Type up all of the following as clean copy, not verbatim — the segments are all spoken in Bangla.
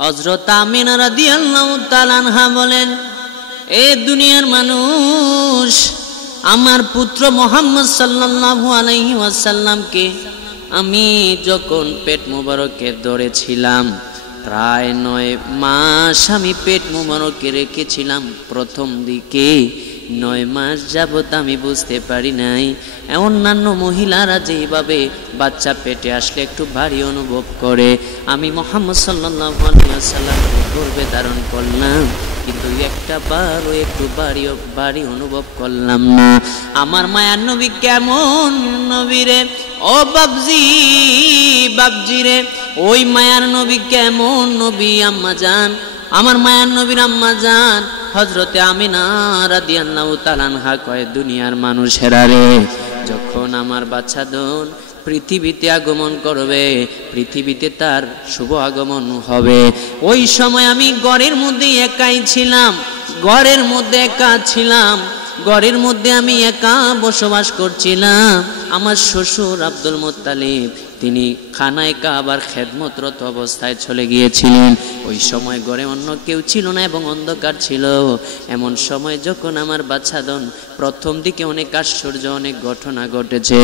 হযরত আমিনা রাদিয়াল্লাহু তাআলা আনহা বলেন, এ দুনিয়ার মানুষ, আমার পুত্র মুহাম্মদ সাল্লাল্লাহু আলাইহি ওয়াসাল্লামকে আমি যখন পেট মোবারকে ধরেছিলাম, প্রায় 9 মাস আমি পেট মোবারকে রেখেছিলাম। প্রথম দিকে 9 মাস যাবত আমি বুঝতে পারি নাই অন্যান্য মহিলারা যেভাবে বাচ্চা পেটে আসলে একটু ভারী অনুভব করে, আমি মুহাম্মদ সাল্লাল্লাহু আলাইহি ওয়াসাল্লামের গর্ভে ধারণ করলাম, কিন্তু একটা বারও একটু ভারী অনুভব করলাম না। আমার মায়ার নবী কেমন নবী রে, ও বাবজি রে, ওই মায়ার নবী কেমন নবী আম্মা জান, আমার মায়ার নবীর আম্মা জান হযরতে আমিনা রাদিয়াল্লাহু তাআলা আনহা কয়, দুনিয়ার মানুষেরা রে, যখন আমার বাচ্চাদন পৃথিবীতে আগমন করবে, পৃথিবীতে তার শুভ আগমন হবে, ওই সময় আমি ঘরের মধ্যে একাই ছিলাম, ঘরের মধ্যে একা ছিলাম, ঘরের মধ্যে আমি একা বসবাস করছিলাম। আমার শ্বশুর আব্দুল মুত্তালিব তিনি খানায় কাবার খেদমতরত অবস্থায় চলে গিয়েছিলেন। ওই সময় ঘরে অন্য কেউ ছিল না এবং অন্ধকার ছিল। এমন সময় যখন আমার বাচ্চাদন প্রথম দিকে অনেক আশ্চর্য অনেক ঘটনা ঘটেছে,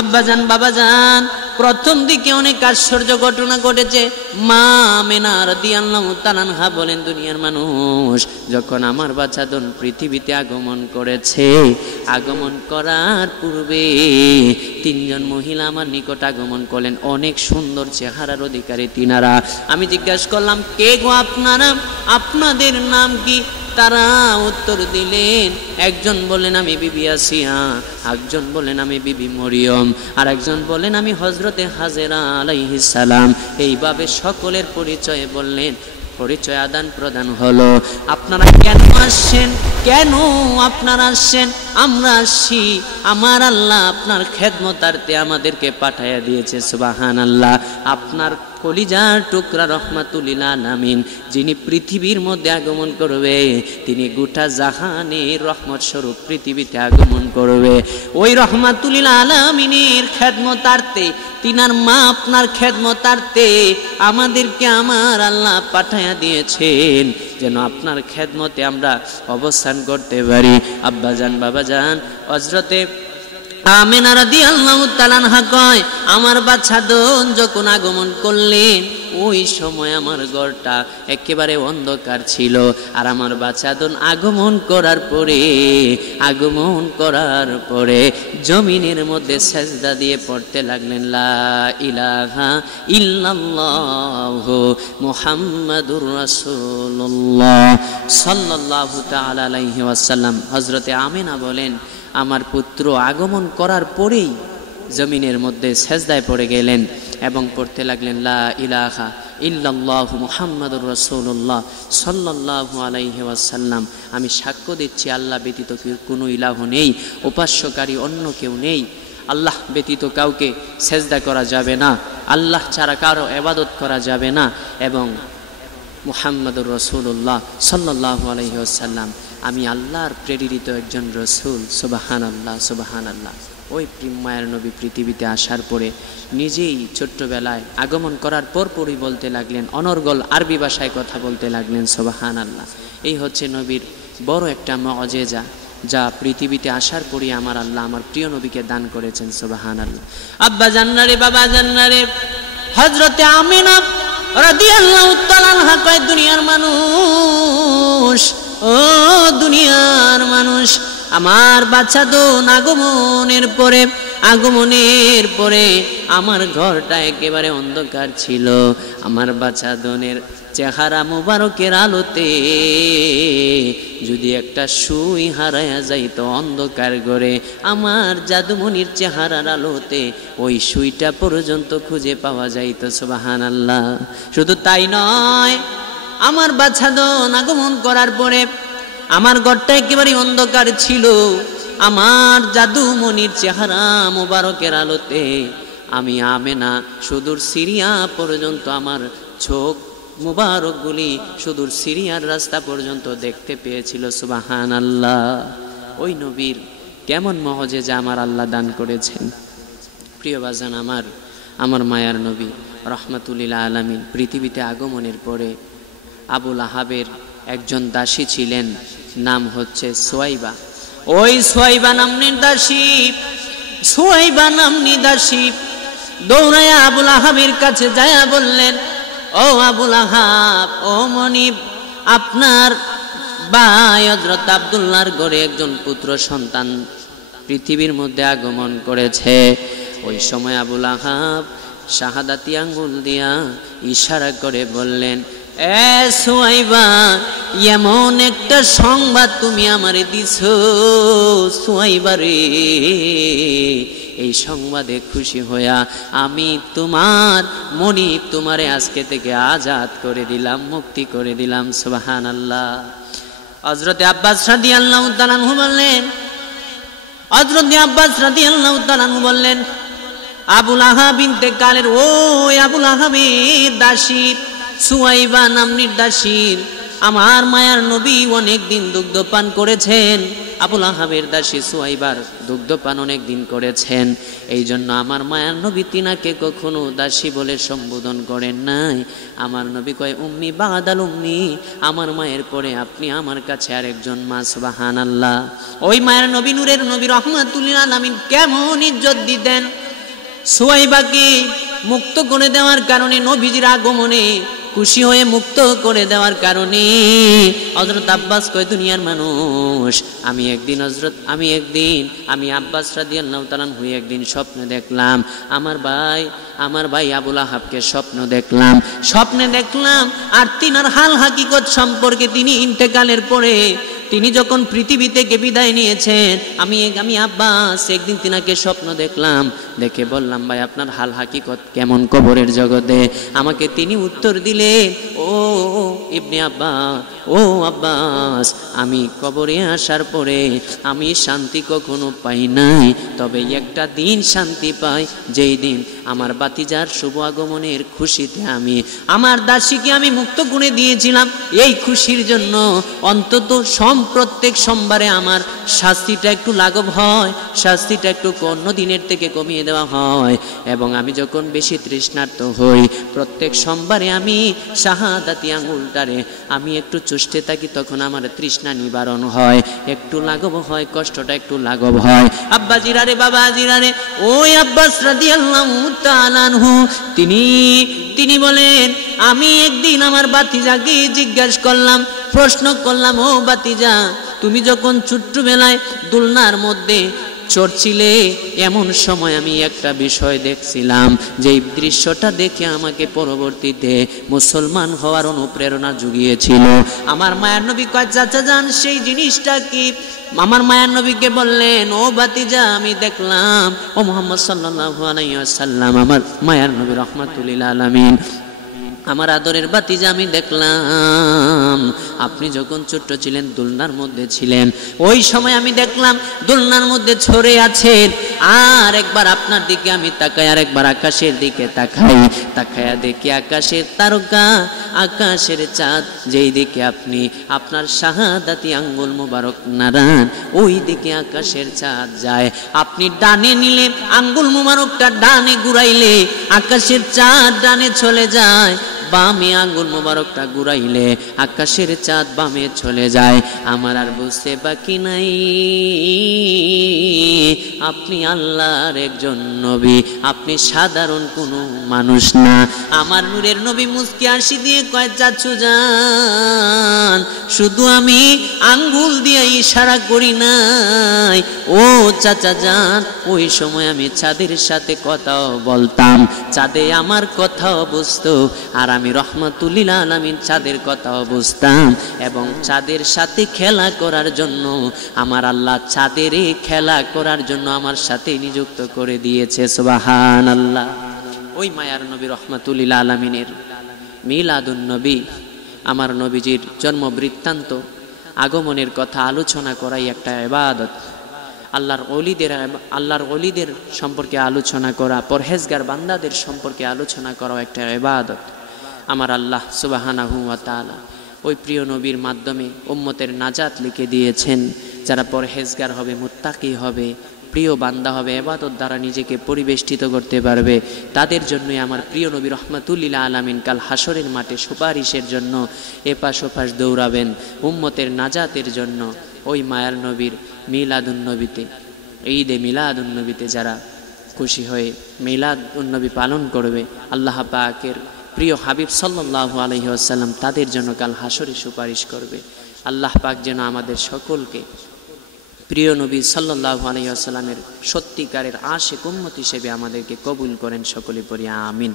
আব্বাজান বাবাজান, প্রথম দিকে অনেক আশ্চর্য ঘটনা ঘটেছে। মা আমিনা রাদিয়াল্লাহু তাআলা আনহা বলেন, দুনিয়ার মানুষ, যখন আমার বাচ্চাদন পৃথিবীতে আগমন করেছে, আগমন করার পূর্বে 3 জন মহিলা আমার নিকট আগমন করলেন, অনেক সুন্দর চেহারার অধিকারী তিনারা। আমি জিজ্ঞাসা করলাম, কে গো আপনারা, আপনাদের নাম কি? তারা উত্তর দিলেন, একজন বলেন আমি বিবি আসিয়া, একজন বলেন আমি বিবি মরিয়ম, আর একজন বলেন আমি হযরতে হাজেরা আলাইহিস সালাম। এইভাবে সকলের পরিচয় বললেন, পরিচয় আদান প্রদান হলো। আপনারা কেন আসছেন, কেন আপনারা আসছেন? আমরা আসছি, আমার আল্লাহ আপনার খেদমতার্থে আমাদেরকে পাঠাইয়া দিয়েছে। সুবহানাল্লাহ। আপনার কলিজার টুকরা রহমাতুল লিল আলামিন যিনি পৃথিবীর মধ্যে আগমন করবে, তিনি গোটা জাহানের রহমত স্বরূপ পৃথিবীতে আগমন করবে। ওই রহমাতুল লিল আলামিনের খেদমতার্থে, তিনার মা আপনার খেদমতার্থে আমাদেরকে আমার আল্লাহ পাঠাইয়া দিয়েছেন, যেন আপনার খেদমতে আমরা অবস্থান করতে পারি। আব্বাজান বাবাজান, হযরতে আমিনা রাদিয়াল্লাহু তাআলা আনহা কয়, আমার বাচ্চাদন যখন আগমন করলেন, ওই সময় আমার ঘরটা একেবারে অন্ধকার ছিল। আর আমার বাচ্চাদন আগমন করার পরে জমিনের মধ্যে সেজদা দিয়ে পড়তে লাগলেন, লা ইলাহা ইল্লাল্লাহু মুহাম্মাদুর রাসূলুল্লাহ সাল্লাল্লাহু তাআলা আলাইহি ওয়াসাল্লাম। হযরতে আমিনা বলেন, আমার পুত্র আগমন করার পরেই জমিনের মধ্যে সেজদায় পড়ে গেলেন এবং পড়তে লাগলেন, লা ইলাহা ইল্লাল্লাহু মুহাম্মাদুর রাসূলুল্লাহ সাল্লাল্লাহু আলাইহি ওয়াসাল্লাম। আমি সাক্ষ্য দিচ্ছি আল্লাহ ব্যতীত কোনো ইলাহ নেই, উপাস্যকারী অন্য কেউ নেই, আল্লাহ ব্যতীত কাউকে সেজদা করা যাবে না, আল্লাহ ছাড়া কারো ইবাদত করা যাবে না, এবং মুহাম্মাদুর রাসূলুল্লাহ সাল্লাল্লাহু আলাইহি ওয়াসাল্লাম আমি আল্লাহর প্রেরিত একজন রসুল। সুবহানাল্লাহ, সুবহানাল্লাহ। ওই প্রেমায়ের নবী পৃথিবীতে আসার পরে নিজেই ছোট্টবেলায় আগমন করার পরপরই বলতে লাগলেন, অনর্গল আরবি ভাষায় কথা বলতে লাগলেন। সুবহানাল্লাহ। এই হচ্ছে নবীর বড় একটা মুআজিজা, যা পৃথিবীতে আসার পরই আমার আল্লাহ আমার প্রিয় নবীকে দান করেছেন। সুবহানাল্লাহ। আব্বা জান্নারে, বাবা জান্নারে, হযরতে আমিনা রাদিয়াল্লাহু তাআলা আনহা কয়, দুনিয়ার মানুষ, ও দুনিয়ার মানুষ, আমার বাচ্চাদন আগমনের পরে আমার ঘরটা একেবারে অন্ধকার ছিল। আমার বাচ্চাদনের চেহারা মুবারকের আলোতে যদি একটা সুই হারায়া যাইত অন্ধকার ঘরে, আমার জাদুমণির চেহারার আলোতে ওই সুইটা পর্যন্ত খুঁজে পাওয়া যাইত। সুবহানাল্লাহ। শুধু তাই নয়, আমার বাচ্চাদন আগমন করার পরে আমার ঘরটা একেবারে অন্ধকার ছিল। আমার জাদুমণির চেহারা মুবারকের আলোতে আমি আমিনা সুদূর সিরিয়া পর্যন্ত, আমার চোখ মুবারকগুলি সুদূর সিরিয়ার রাস্তা পর্যন্ত দেখতে পেয়েছিল। সুবহানাল্লাহ। ওই নবীর কেমন মুআজিজা আমার আল্লাহ দান করেছেন। প্রিয় বাজান, আমার মায়ার নবী রহমাতুল লিল আলামিন পৃথিবীতে আগমনের পরে আবুল আহাবের একজন দাসী ছিলেন, নাম হচ্ছে সুয়াইবা। ওই সুয়াইবা নামনি দাসী দৌড়ায়া আবুল আহাবের কাছে যায়া বললেন, ও আবুল আহাব, ও মনিব, আপনার ভাই হযরত আব্দুল্লাহর ঘরে একজন পুত্র সন্তান পৃথিবীর মধ্যে আগমন করেছে। ওই সময় আবুল আহাব শাহাদাতি আঙ্গুল দিয়া ইশারা করে বললেন, এ সুয়াইবা, এমন একটা সংবাদ তুমি আমারে দিছো সুয়াইবা রে, এই সংবাদে খুশি হইয়া আমি তোমার মনিব তোমারে আজকে থেকে আজাদ করে দিলাম, মুক্তি করে দিলাম। সুবহানাল্লাহ। হযরতে আব্বাস রাদিয়াল্লাহু তাআলা আনহু বললেন, আবুল আহাব ইন্তেকালের ওই আবুল আহাবের দাসী সুয়াইবা নামনির দাসীর আমার মায়ার নবী অনেক দিন দুগ্ধপান করেছেন। আবুল আহাবের দাসী সুয়াইবার দুগ্ধপান অনেক দিন করেছেন, এই জন্য আমার মায়ার নবী তিনাকে কখনো দাসী বলে সম্বোধন করেন নাই। আমার নবী কয়, উম্মি বাদাল উম্মি, আমার মায়ের পরে আপনি আমার কাছে আরেকজন মা। সুবহানাল্লাহ। ওই মায়ের নবী, নূরের নবী, রাহমাতুল লিল আলামিন কেমন ইজ্জত দিতেন। সুয়াইবাকে মুক্ত করে দেওয়ার কারণে, নবীজির আগমনে খুশি হয়ে মুক্ত করে দেওয়ার কারণে হযরত আব্বাস কয়, দুনিয়ার মানুষ, আমি আব্বাস রাদিয়াল্লাহু তাআলা আনহু একদিন স্বপ্নে দেখলাম, আমার ভাই আবুল আহাবকে স্বপ্নে দেখলাম। আর তিনার হাল হাকিকত সম্পর্কে তিনি ইন্তেকালের পরে তিনি যখন পৃথিবী থেকে বিদায় নিয়েছেন, আমি আব্বাস একদিন তিনাকে স্বপ্ন দেখলাম, দেখে বললাম, ভাই আপনার হাল হাকিকত কেমন কবরের জগতে? আমাকে তিনি উত্তর দিলেন, ও ইবনে আব্বাস, ও আব্বাস, আমি কবরে আসার পরে আমি শান্তি কখনো পাই নাই, তবে একটা দিন শান্তি পাই, যেই দিন আমার বাতিজার শুভ আগমনের খুশিতে আমি আমার দাসীকে আমি মুক্ত করে দিয়েছিলাম। এই খুশির জন্য অন্তত প্রত্যেক সোমবারে আমার শাস্তিটা একটু লাঘব হয়, শাস্তিটা একটু অন্য দিনের থেকে কমিয়ে দেওয়া হয়, এবং আমি যখন বেশি তৃষ্ণার্ত হই প্রত্যেক সোমবারে আমি শাহাদাতি আঙ্গুলটারে আমি একটু চুষতে থাকি, তখন আমার তৃষ্ণা নিবারণ হয়, একটু লাঘব হয়, কষ্টটা একটু লাঘব হয়। আব্বা জিরারে, বাবা জিরারে, ওই আব্বাস রাদিয়াল্লাহু তাআলা আনহু তিনি বলেন, আমি একদিন আমার বাতিজাকে জিজ্ঞাসা করলাম, প্রশ্ন করলাম, ও বাতিজা, তুমি যখন ছোট্টবেলায় দোলনার মধ্যে চড়ছিলে, এমন সময় আমি একটা বিষয় দেখছিলাম, যেই দৃশ্যটা দেখে আমাকে পরবর্তীতে মুসলমান হওয়ার অনুপ্রেরণা জুগিয়েছিল। আমার মায়ার নবী কয়, চাচা যান, সেই জিনিসটা কি? আমার মায়ার নবীকে বললেন, ও বাতিজা, আমি দেখলাম, ও মুহাম্মদ সাল্লাল্লাহু আলাইহি ওয়াসাল্লাম, আমার মায়ার নবী রাহমাতুল লিল আলামিন, আমার আদরের বাতিজা, আমি দেখলাম আপনি যখন ছোট্ট ছিলেন দোলনার মধ্যে ছিলেন, ওই সময় আমি দেখলাম দোলনার মধ্যে ছড়ে আছেন। আর একবার আপনার দিকে আমি তাকাই, আর একবার আকাশের দিকে তাকায়া দেখি আকাশের তারকা, আকাশের চাঁদ, যেই দিকে আপনি আপনার শাহাদাতি আঙ্গুল মুবারক নাড়ান, ওই দিকে আকাশের চাঁদ যায়। আপনি ডানে নিলে আঙ্গুল মুবারকটা ডানে ঘুরাইলে আকাশের চাঁদ ডানে চলে যায়, বামে আঙ্গুল মোবারকটা ঘুরাইলে আকাশের চাঁদ বামে চলে যায়। আমার আর বুঝতে বাকি নাই, আপনি আল্লাহর একজন নবী, আপনি সাধারণ কোনো মানুষ না। আমার নূরের নবী মুস্কি হাসি দিয়ে কয়, চাচু যান, শুধু আমি আঙ্গুল দিয়ে ইশারা করি নাই, ও চাচা যান, ওই সময় আমি চাঁদের সাথে কথাও বলতাম, চাঁদে আমার কথাও বুঝতো, আর আমি রাহমাতুল লিল আলামিন চাঁদের কথাও বুঝতাম, এবং চাঁদের সাথে খেলা করার জন্য আমার আল্লাহ চাঁদের খেলা করার জন্য আমার সাথে নিযুক্ত করে দিয়েছে। সুবহানাল্লাহ। ওই মায়ার নবী রাহমাতুল লিল আলামিনের মিলাদুন নবী, আমার নবীজির জন্ম বৃত্তান্ত, আগমনের কথা আলোচনা করাই একটা ইবাদত। আল্লাহর ওলিদের সম্পর্কে আলোচনা করা, পরহেজগার বান্দাদের সম্পর্কে আলোচনা করা একটা ইবাদত। আমার আল্লাহ সুবহানাহু ওয়া তাআলা ওই প্রিয় নবীর মাধ্যমে উম্মতের নাজাত লিখে দিয়েছেন। যারা পরহেজগার হবে, মুত্তাকি হবে, প্রিয় বান্দা হবে, ইবাদত দ্বারা নিজেকে পরিবেষ্টিত করতে পারবে, তাদের জন্যই আমার প্রিয় নবী রহমাতুল্লিল আলামিন কাল হাসরের মাঠে সুপারিশের জন্য এপাশ ওপাশ দৌড়াবেন। উম্মতের নাজাতের জন্য ওই মায়ার নবীর মিলাদুন্নবীতে, ঈদে মিলাদুন্নবীতে যারা খুশি হয়ে মিলাদুন্নবী পালন করবে, আল্লাহ পাকের প্রিয় হাবিব সাল্লাল্লাহু আলাইহি ওয়াসাল্লাম তাদের জন্য কাল হাসরে সুপারিশ করবে। আল্লাহ পাক যেন আমাদের সকলকে প্রিয় নবী সাল্লাল্লাহু আলাইহি ওয়াসাল্লামের সত্যিকারের আশিক উম্মত হিসেবে আমাদেরকে কবুল করেন। সকলে পড়ি আমিন।